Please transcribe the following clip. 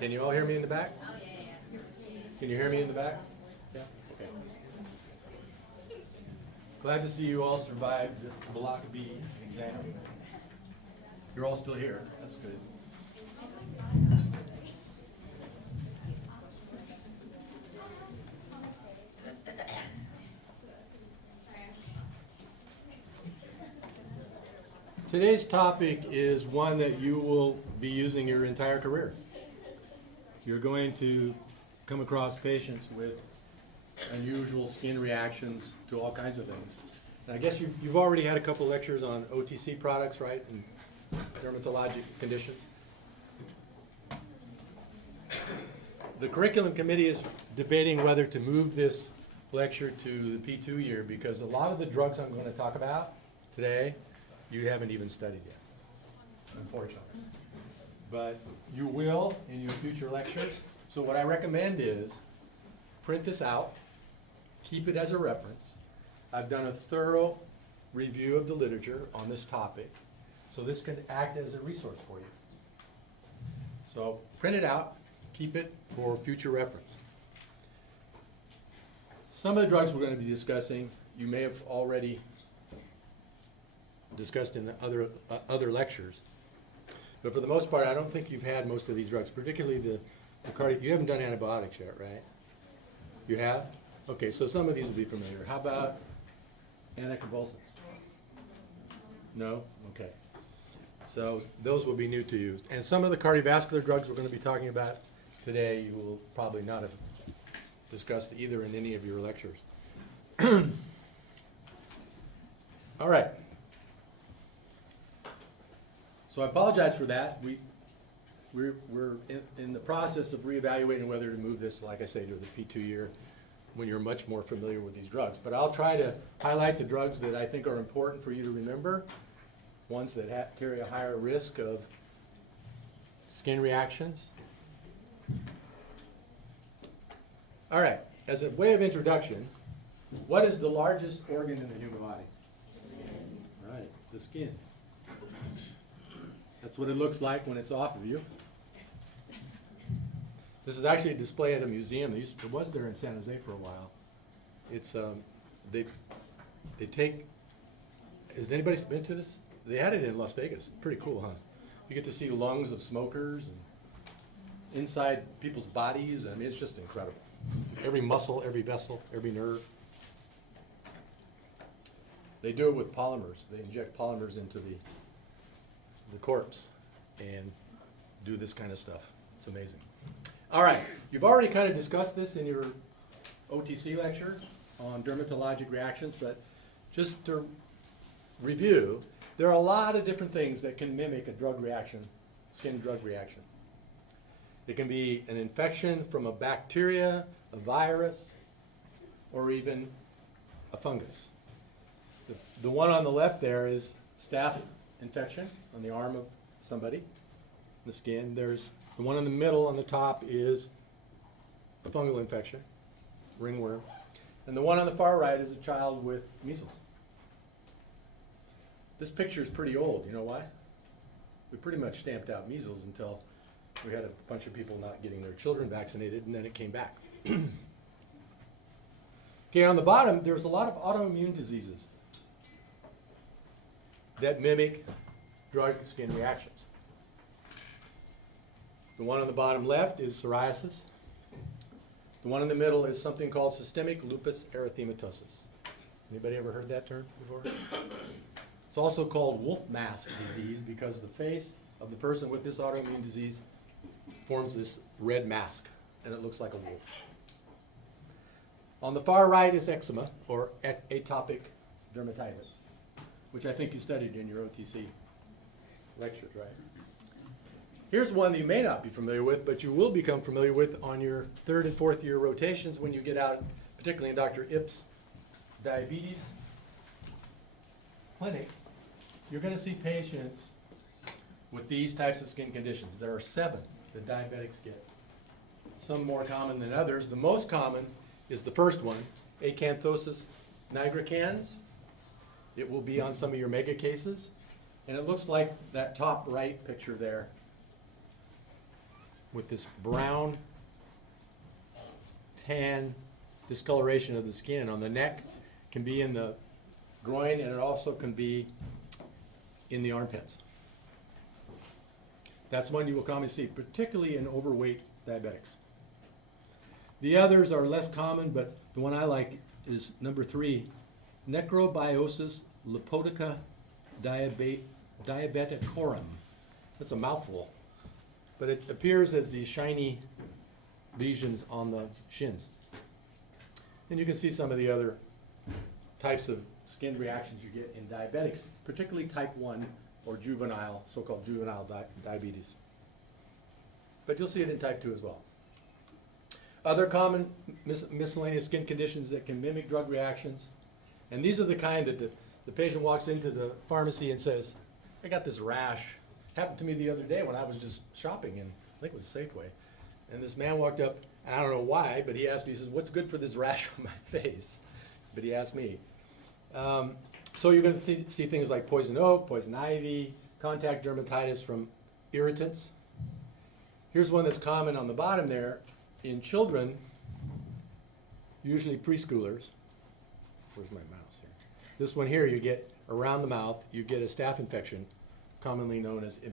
Can you all hear me in the back? Oh, yeah. Can you hear me in the back? Yeah? Okay. Glad to see you all survived the Block B exam. You're all still here. That's good. Today's topic is one that you will be using your entire career. You're going to come across patients with unusual skin reactions to all kinds of things. And I guess you've already had a couple lectures on OTC products, right, and dermatologic conditions. The curriculum committee is debating whether to move this lecture to the P2 year because a lot of the drugs I'm going to talk about today you haven't even studied yet, unfortunately. But you will in your future lectures. So what I recommend is print this out, keep it as a reference. I've done a thorough review of the literature on this topic, so this can act as a resource for you. So print it out, keep it for future reference. Some of the drugs we're going to be discussing, you may have already discussed in the other lectures. But for the most part, I don't think you've had most of these drugs, particularly the cardiac. You haven't done antibiotics yet, right? You have? Okay, so some of these will be familiar. How about anticonvulsants? No? Okay. So those will be new to you. And some of the cardiovascular drugs we're going to be talking about today, you will probably not have discussed either in any of your lectures. All right. So I apologize for that. We're in the process of reevaluating whether to move this, like I say, to the P2 year when you're much more familiar with these drugs. But I'll try to highlight the drugs that I think are important for you to remember, ones that carry a higher risk of skin reactions. All right, as a way of introduction, what is the largest organ in the human body? Skin. Right, the skin. That's what it looks like when it's off of you. This is actually a display at a museum. It was there in San Jose for a while. It's they take. Has anybody been to this? They had it in Las Vegas. Pretty cool, huh? You get to see lungs of smokers and inside people's bodies. I mean, it's just incredible. Every muscle, every vessel, every nerve. They do it with polymers. They inject polymers into the corpse and do this kind of stuff. It's amazing. All right, you've already kind of discussed this in your OTC lecture on dermatologic reactions, but just to review, there are a lot of different things that can mimic a drug reaction, skin drug reaction. It can be an infection from a bacteria, a virus, or even a fungus. The one on the left there is staph infection on the arm of somebody, the skin. There's the one in the middle on the top is a fungal infection, ringworm. And the one on the far right is a child with measles. This picture is pretty old. You know why? We pretty much stamped out measles until we had a bunch of people not getting their children vaccinated, and then it came back. Okay, on the bottom, there's a lot of autoimmune diseases that mimic drug skin reactions. The one on the bottom left is psoriasis. The one in the middle is something called systemic lupus erythematosus. Anybody ever heard that term before? It's also called wolf mask disease because the face of the person with this autoimmune disease forms this red mask, and it looks like a wolf. On the far right is eczema, or atopic dermatitis, which I think you studied in your OTC lectures, right? Here's one that you may not be familiar with, but you will become familiar with on your 3rd and 4th year rotations when you get out, particularly in Dr. Ip's diabetes clinic. You're going to see patients with these types of skin conditions. There are 7 that diabetics get. Some more common than others. The most common is the first one, acanthosis nigricans. It will be on some of your mega cases. And it looks like that top right picture there. with this brown, tan discoloration of the skin on the neck, can be in the groin, and it also can be in the armpits. That's one you will commonly see, particularly in overweight diabetics. The others are less common, but the one I like is number 3, necrobiosis lipoica diabeticorum. That's a mouthful, but it appears as these shiny lesions on the shins. And you can see some of the other types of skin reactions you get in diabetics, particularly type 1 or juvenile, so-called juvenile diabetes. But you'll see it in type 2 as well. Other common miscellaneous skin conditions that can mimic drug reactions, and these are the kind that the patient walks into the pharmacy and says, I got this rash. Happened to me the other day when I was just shopping in, I think it was Safeway. And this man walked up, and I don't know why, but he asked me, he says, what's good for this rash on my face? But he asked me. So you're going to see things like poison oak, poison ivy, contact dermatitis from irritants. Here's one that's common on the bottom there. In children, usually preschoolers, where's my mouse here? This one here, you get around the mouth, you get a staph infection, commonly known as